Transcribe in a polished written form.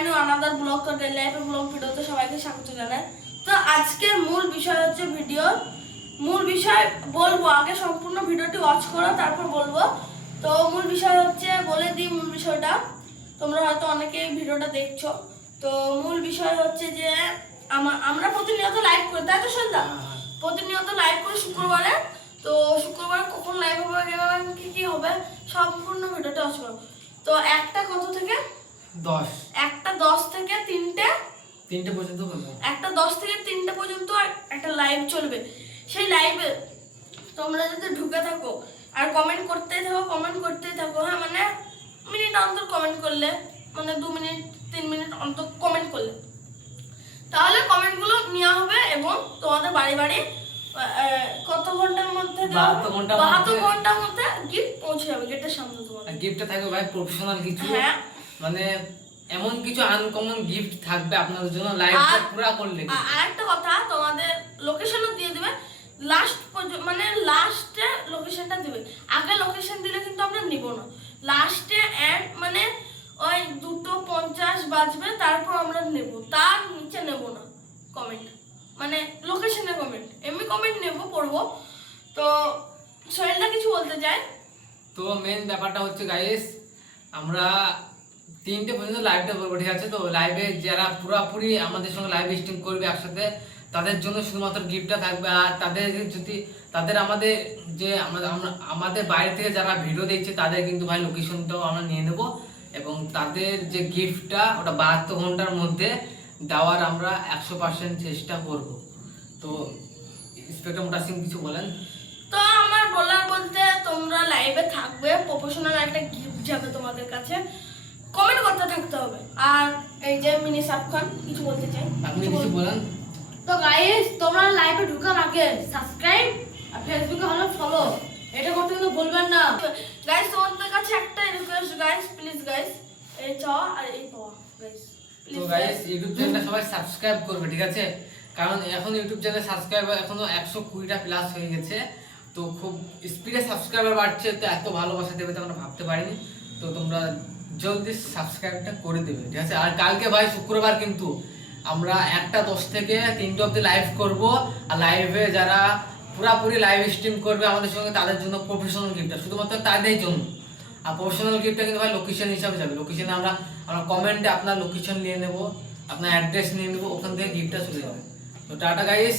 Brand new another blog daily লাইফের blog ভিডিওতে সবাইকে স্বাগত জানাই। তো আজকের মূল বিষয় হচ্ছে ভিডিওর মূল বিষয় বলবো, আগে সম্পূর্ণ ভিডিওটি ওয়াচ করো তারপর বলবো। তো মূল বিষয় হচ্ছে, বলে দিই মূল বিষয়টা, তোমরা হয়তো অনেকেই ভিডিওটা দেখছো। তো মূল বিষয় হচ্ছে যে আমরা প্রতিনিয়ত লাইভ করি, তাই তো সন্ধ্যা? প্রতিনিয়ত লাইভ করি শুক্রবারে। তো শুক্রবার কখন লাইভ হবে, কি হবে, সম্পূর্ণ ভিডিওটা ওয়াচ করো। তো একটা কত থেকে 10, একটা 10 থেকে 3টে পর্যন্ত করবো। একটা 10 থেকে 3টে পর্যন্ত একটা লাইভ চলবে। সেই লাইভে তোমরা যদি ঢুকে থাকো আর কমেন্ট করতেই থাকো, হ্যাঁ, মানে মিনিট অন্তর কমেন্ট করলে, মানে 2 মিনিট 3 মিনিট অন্তর কমেন্ট করলে, তাহলে কমেন্টগুলো নেওয়া হবে এবং তোমাদের বাড়ি বাড়ি কত ঘন্টার মধ্যে 72 ঘন্টার মধ্যে গিফট পৌঁছে যাবে গেটের সামনে। তোমাদের গিফটটা থাকবে ভাই প্রফেশনাল কিছু, হ্যাঁ, মানে এমন কিছু আনকমন গিফট থাকবে আপনাদের জন্য লাইভটা পুরো করলে। আর একটা কথা, তোমাদের লোকেশনও দিয়ে দিবে লাস্ট, মানে লাস্টে লোকেশনটা দিবে। আগে লোকেশন দিলে কিন্তু আমরা নিব না, লাস্টে এন্ড মানে ওই 2:50 বাজবে তারপর আমরা নেব, তার নিচে নেব না কমেন্ট, মানে লোকেশনে কমেন্ট, এমনি কমেন্ট নেব, পড়বো। তো সোহেলদা কিছু বলতে চাই? তো মেন ব্যাপারটা হচ্ছে গাইস, আমরা 3টে পর্যন্ত লাইভটা করবো, ঠিক আছে? তো লাইভে যারা পুরোপুরি আমাদের সঙ্গে লাইভ স্ট্রিম করবে একসাথে, তাদের জন্য শুধুমাত্র গিফটটা থাকবে। আর তাদের আমাদের যে আমাদের বাইরে থেকে যারা ভিডিও দেখছে তাদের কিন্তু ভাই লোকেশনটাও আমরা নিয়ে নেব এবং তাদের যে গিফটটা ওটা 72 ঘন্টার মধ্যে দেওয়ার আমরা 100% চেষ্টা করব। তো ইন্সপেক্টর মোটা সিং কিছু বলেন? তো আমার বলার বলতে, তোমরা লাইভে থাকবে, প্রফেশনাল একটা গিফট যাবে তোমাদের কাছে, কমেন্ট করতে থাকতে হবে। আর এই যে মিনি সাফ খান কিছু বলতে চাই, আপনি কিছু বলেন? তো গাইস, তোমরা লাইভে ঢোকার আগে সাবস্ক্রাইব আর ফেসবুকে হলো ফলো, এটা করতে কিন্তু ভুলবেন না। গাইস, তোমাদের কাছে একটা রিকোয়েস্ট গাইস, প্লিজ গাইস, এই চাওয়া আর এই পাওয়া গাইস, তো গাইস ইউটিউব চ্যানেলটা সবাই সাবস্ক্রাইব করবে, ঠিক আছে? কারণ এখন ইউটিউব চ্যানেল সাবস্ক্রাইবার এখনো 120টা প্লাস হয়ে গেছে। তো খুব স্পিডে সাবস্ক্রাইবার বাড়ছে, তো এত ভালোবাসা দেবে তো আমরা ভাবতে পারিনি। তো তোমরা জলদি সাবস্ক্রাইবটা করে দেবে, ঠিক আছে? আর কালকে ভাই শুক্রবার কিন্তু আমরা 1:10 থেকে 3টে অবধি লাইভ করব। আর লাইভে যারা পুরাপুরি লাইভ স্ট্রিম করবে আমাদের সঙ্গে, তাদের জন্য প্রফেশনাল গিফটটা শুধুমাত্র তাদের জন্য। আর প্রফেশনাল গিফটটা কিন্তু ভাই লোকেশন হিসাবে যাবে। লোকেশনে আমরা কমেন্টে আপনার লোকেশন নিয়ে নেব, আপনার অ্যাড্রেস নিয়ে নেব, ওখান থেকে গিফটটা চলে যাবে। তো টাটা গাইস।